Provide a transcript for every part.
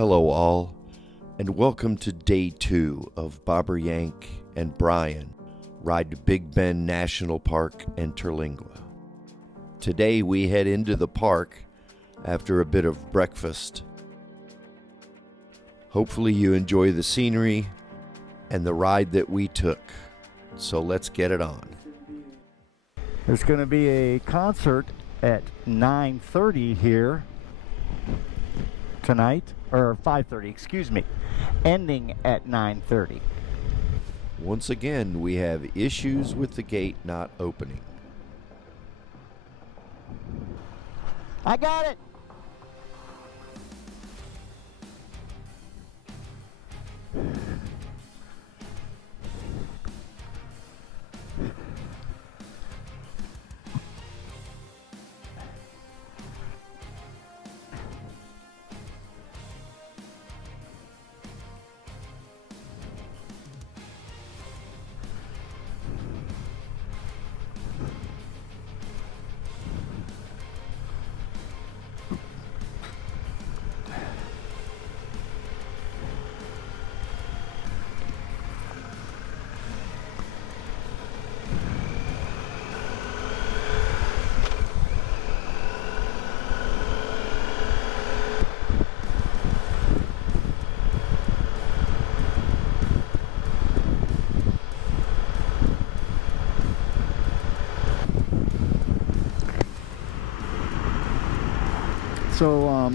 Hello all, and welcome to day 2 of Bobber Yank and Brian ride to Big Bend National Park and Terlingua. Today we head into the park after a bit of breakfast. Hopefully you enjoy the scenery and the ride that we took. So let's get it on. There's going to be a concert at 9:30 here tonight, or 5:30, excuse me, ending at 9:30. Once again, we have issues with the gate not opening. I got it! So,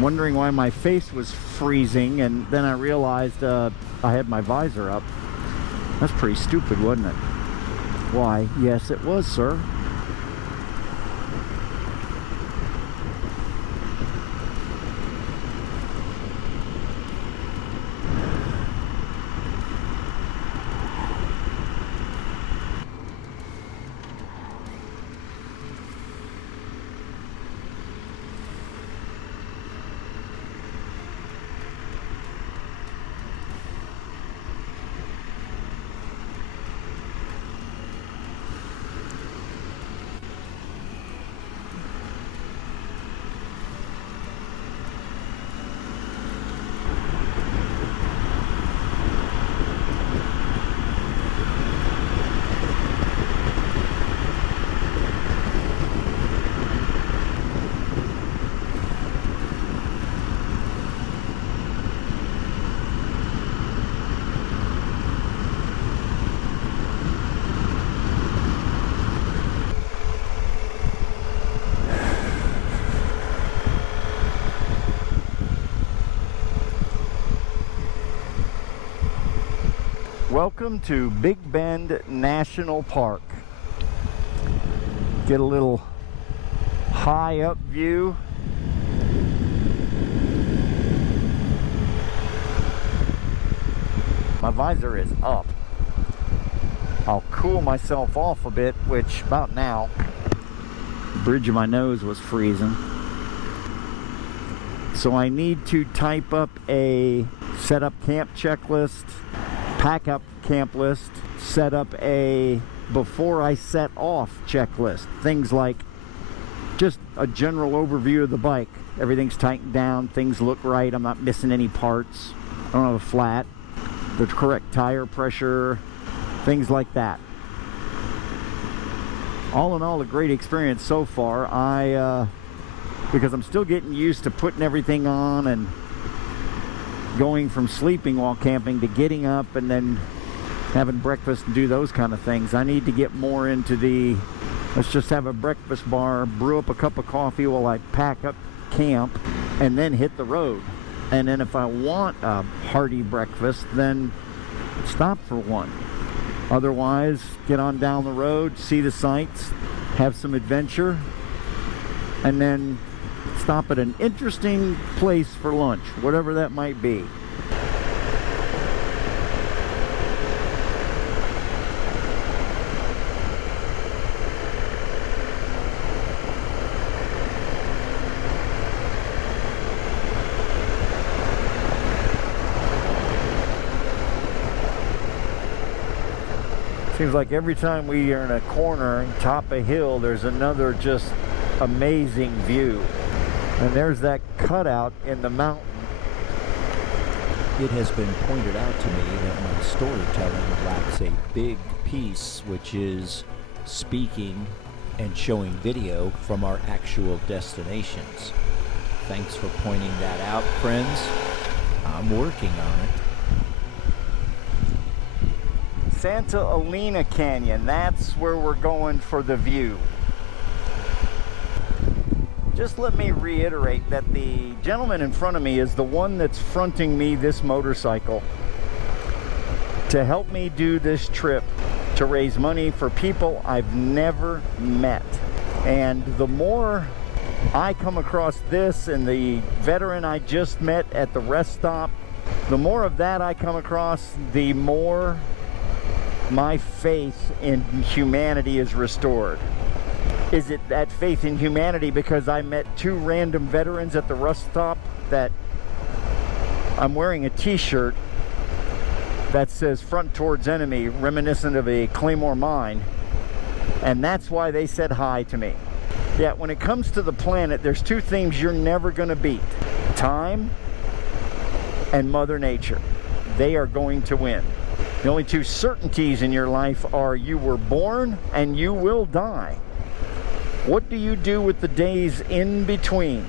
wondering why my face was freezing, and then I realized I had my visor up. That's pretty stupid, wasn't it? Why, yes it was, sir. Welcome to Big Bend National Park. Get a little high up view. My visor is up. I'll cool myself off a bit, which about now, the bridge of my nose was freezing. So I need to type up a set up camp checklist, pack up camp list, set up a before I set off checklist. Things like just a general overview of the bike. Everything's tightened down, things look right, I'm not missing any parts, I don't have a flat, the correct tire pressure, things like that. All in all, a great experience so far. Because I'm still getting used to putting everything on and going from sleeping while camping to getting up and then having breakfast and do those kind of things. I need to get more into the, let's just have a breakfast bar, brew up a cup of coffee while I pack up camp, and then hit the road. And then if I want a hearty breakfast, then stop for one. Otherwise, get on down the road, see the sights, have some adventure, and then stop at an interesting place for lunch, whatever that might be. Seems like every time we are in a corner and top a hill, there's another just amazing view. And there's that cutout in the mountain It has been pointed out to me that my storytelling lacks a big piece, which is speaking and showing video from our actual destinations. Thanks for pointing that out, friends. I'm working on it. Santa Elena Canyon, that's where we're going for the view. Just let me reiterate that the gentleman in front of me is the one that's fronting me this motorcycle to help me do this trip to raise money for people I've never met. And the more I come across this and the veteran I just met at the rest stop, the more of that I come across, the more my faith in humanity is restored. Is it that faith in humanity because I met two random veterans at the rest stop that I'm wearing a t-shirt that says "Front Towards Enemy," reminiscent of a Claymore mine, and that's why they said hi to me. Yet when it comes to the planet, there's two things you're never going to beat: time and Mother Nature. They are going to win. The only two certainties in your life are you were born and you will die. What do you do with the days in between?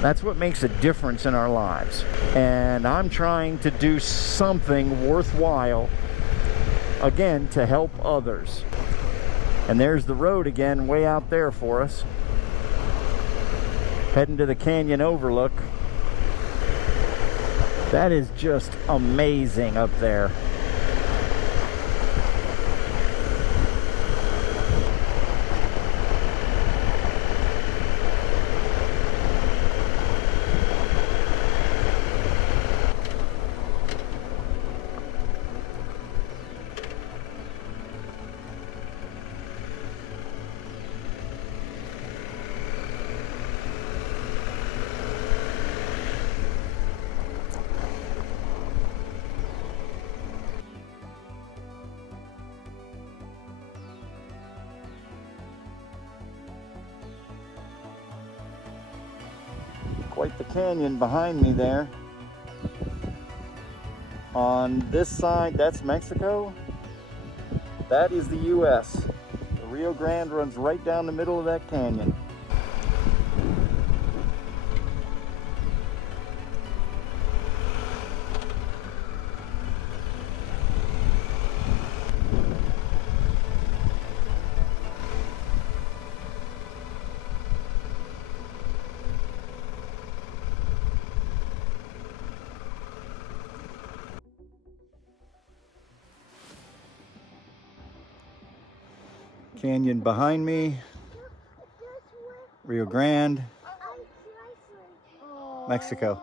That's what makes a difference in our lives. And I'm trying to do something worthwhile, again, to help others. And there's the road again, way out there for us. Heading to the canyon overlook. That is just amazing up there. Quite the canyon behind me there. On this side, that's Mexico. That is the US. The Rio Grande runs right down the middle of that canyon. Canyon behind me, Rio Grande, Mexico.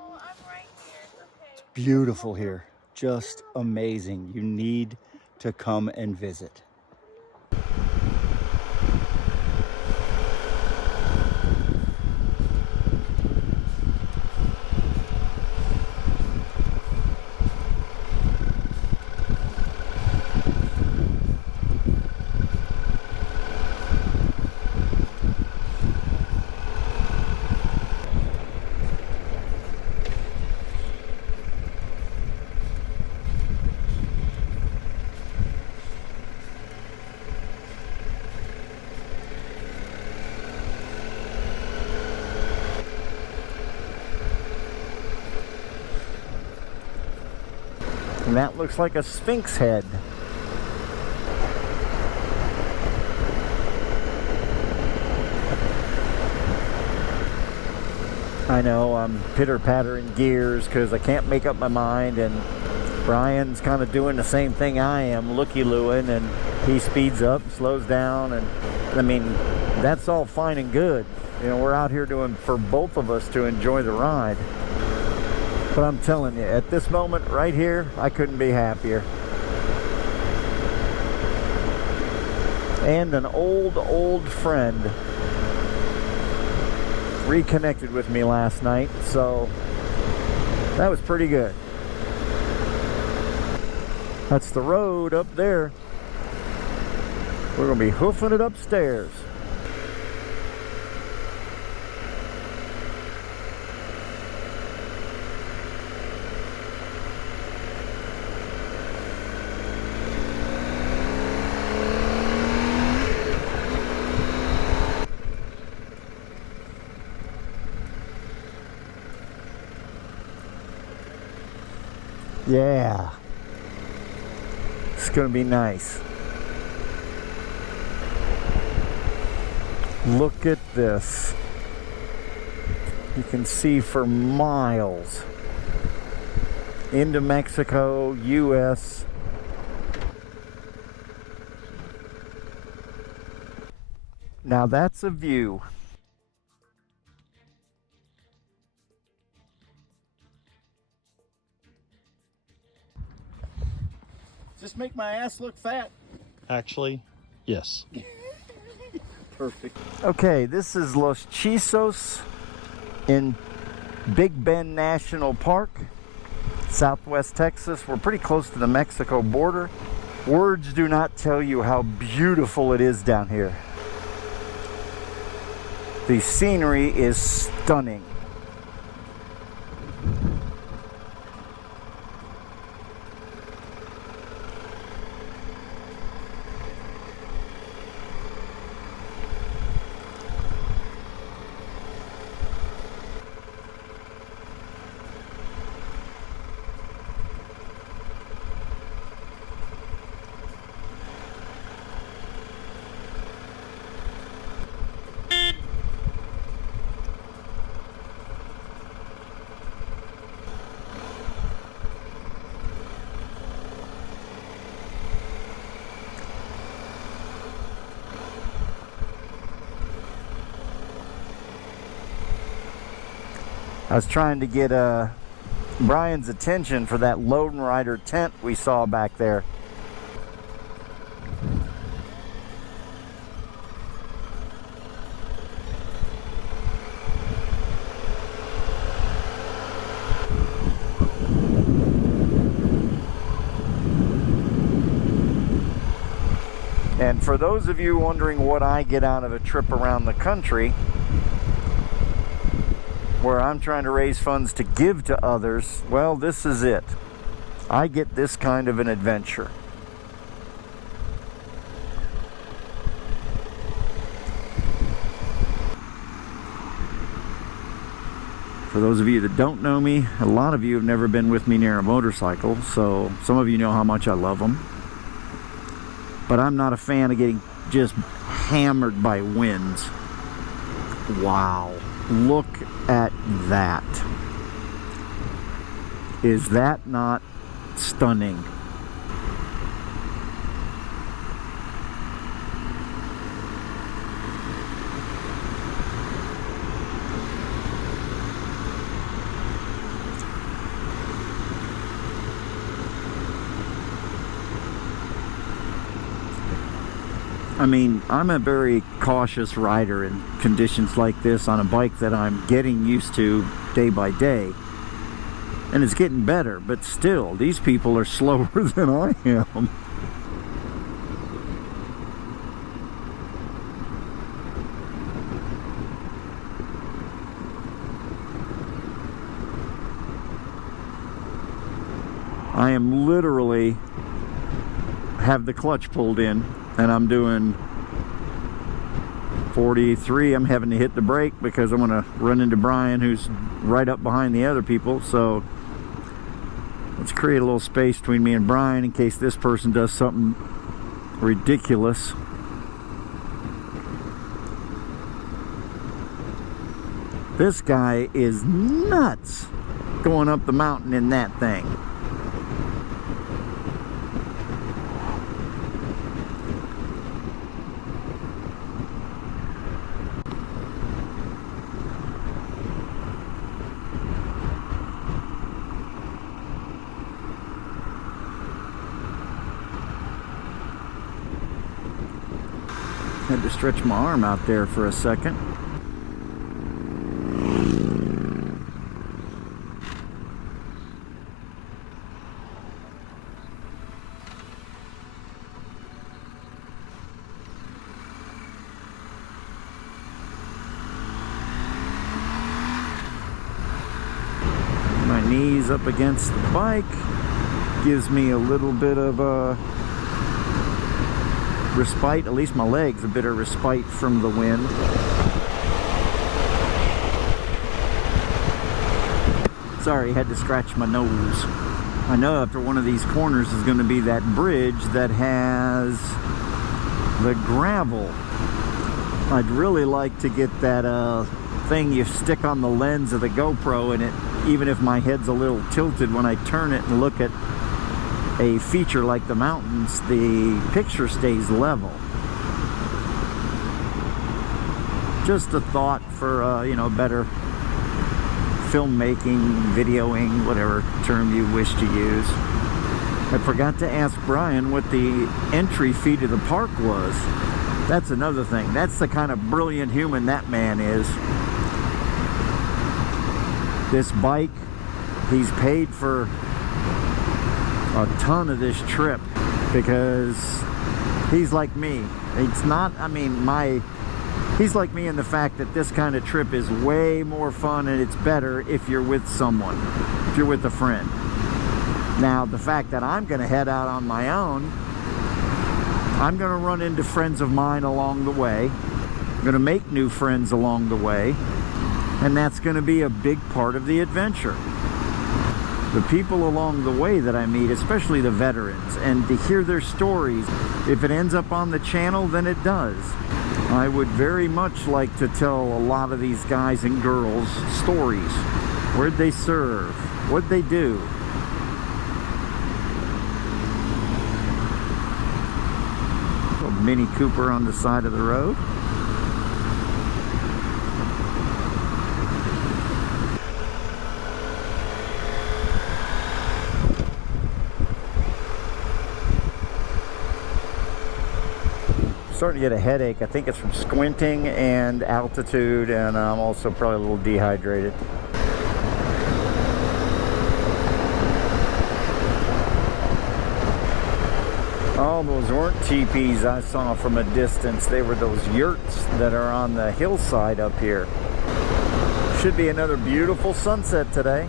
It's beautiful here, just amazing. You need to come and visit. And that looks like a sphinx head. I know I'm pitter-pattering gears because I can't make up my mind, and Brian's kind of doing the same thing I am, looky-looing, and he speeds up, slows down, and I mean, that's all fine and good. You know, we're out here doing for both of us to enjoy the ride. But I'm telling you, at this moment right here, I couldn't be happier. And an old friend reconnected with me last night, so that was pretty good. That's the road up there. We're gonna be hoofing it upstairs. Yeah. It's going to be nice. Look at this. You can see for miles into Mexico, U.S. Now that's a view. Does this make my ass look fat? Actually, yes. Perfect. Okay, this is Los Chisos in Big Bend National Park, Southwest Texas. We're pretty close to the Mexico border. Words do not tell you how beautiful it is down here. The scenery is stunning. I was trying to get Brian's attention for that Lone Rider tent we saw back there. And for those of you wondering what I get out of a trip around the country, where I'm trying to raise funds to give to others, well, this is it. I get this kind of an adventure. For those of you that don't know me, a lot of you have never been with me near a motorcycle, so some of you know how much I love them. But I'm not a fan of getting just hammered by winds. Wow. Look at that. Is that not stunning? I mean, I'm a very cautious rider in conditions like this on a bike that I'm getting used to day by day. And it's getting better, but still, these people are slower than I am. I am literally have the clutch pulled in. And I'm doing 43. I'm having to hit the brake because I'm going to run into Brian, who's right up behind the other people. So let's create a little space between me and Brian in case this person does something ridiculous. This guy is nuts going up the mountain in that thing. Had to stretch my arm out there for a second. My knees up against the bike gives me a little bit of a respite, at least my legs, a bit of respite from the wind. Sorry, had to scratch my nose. I know after one of these corners is going to be that bridge that has the gravel. I'd really like to get that thing you stick on the lens of the GoPro, and it, even if my head's a little tilted when I turn it and look at a feature like the mountains, the picture stays level. Just a thought for you know, better filmmaking, videoing, whatever term you wish to use. I forgot to ask Brian what the entry fee to the park was. That's another thing. That's the kind of brilliant human that man is. This bike, he's paid for a ton of this trip because he's like me. It's not, I mean, he's like me in the fact that this kind of trip is way more fun, and it's better if you're with someone, if you're with a friend. Now, the fact that I'm going to head out on my own, I'm going to run into friends of mine along the way. I'm going to make new friends along the way, and that's going to be a big part of the adventure. The people along the way that I meet, especially the veterans, and to hear their stories. If it ends up on the channel, then it does. I would very much like to tell a lot of these guys and girls stories. Where'd they serve? What'd they do? A Mini Cooper on the side of the road. Starting to get a headache. I think it's from squinting and altitude, and I'm also probably a little dehydrated. Oh, those weren't teepees I saw from a distance. They were those yurts that are on the hillside up here. Should be another beautiful sunset today.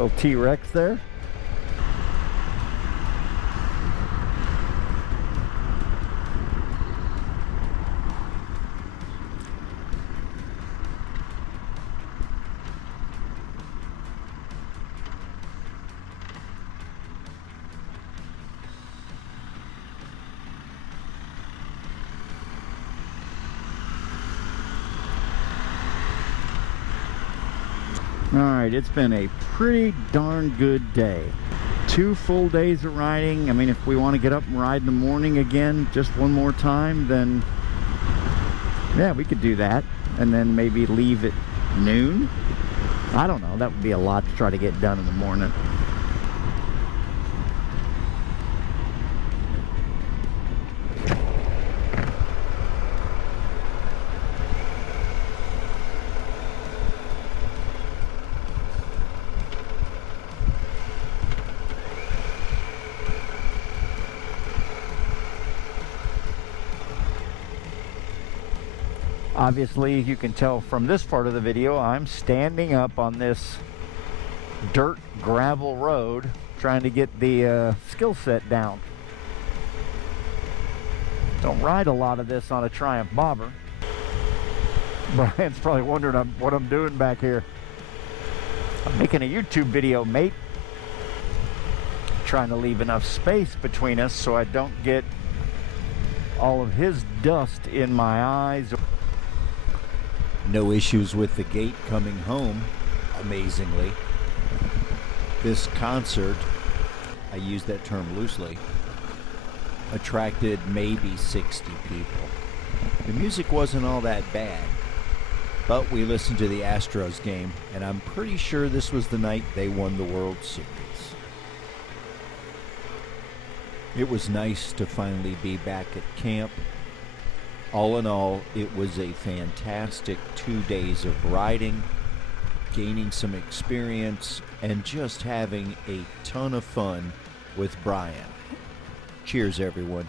Little T-Rex there. Alright, it's been a pretty darn good day. 2 full days of riding. I mean, if we want to get up and ride in the morning again just one more time, then yeah, we could do that. And then maybe leave at noon. I don't know, that would be a lot to try to get done in the morning. Obviously, you can tell from this part of the video, I'm standing up on this dirt gravel road trying to get the skill set down. Don't ride a lot of this on a Triumph bobber. Brian's probably wondering what I'm doing back here. I'm making a YouTube video, mate. Trying to leave enough space between us so I don't get all of his dust in my eyes. No issues with the gate coming home, amazingly. This concert, I use that term loosely, attracted maybe 60 people. The music wasn't all that bad, but we listened to the Astros game, and I'm pretty sure this was the night they won the World Series. It was nice to finally be back at camp. All in all, it was a fantastic 2 days of riding, gaining some experience, and just having a ton of fun with Brian. Cheers, everyone.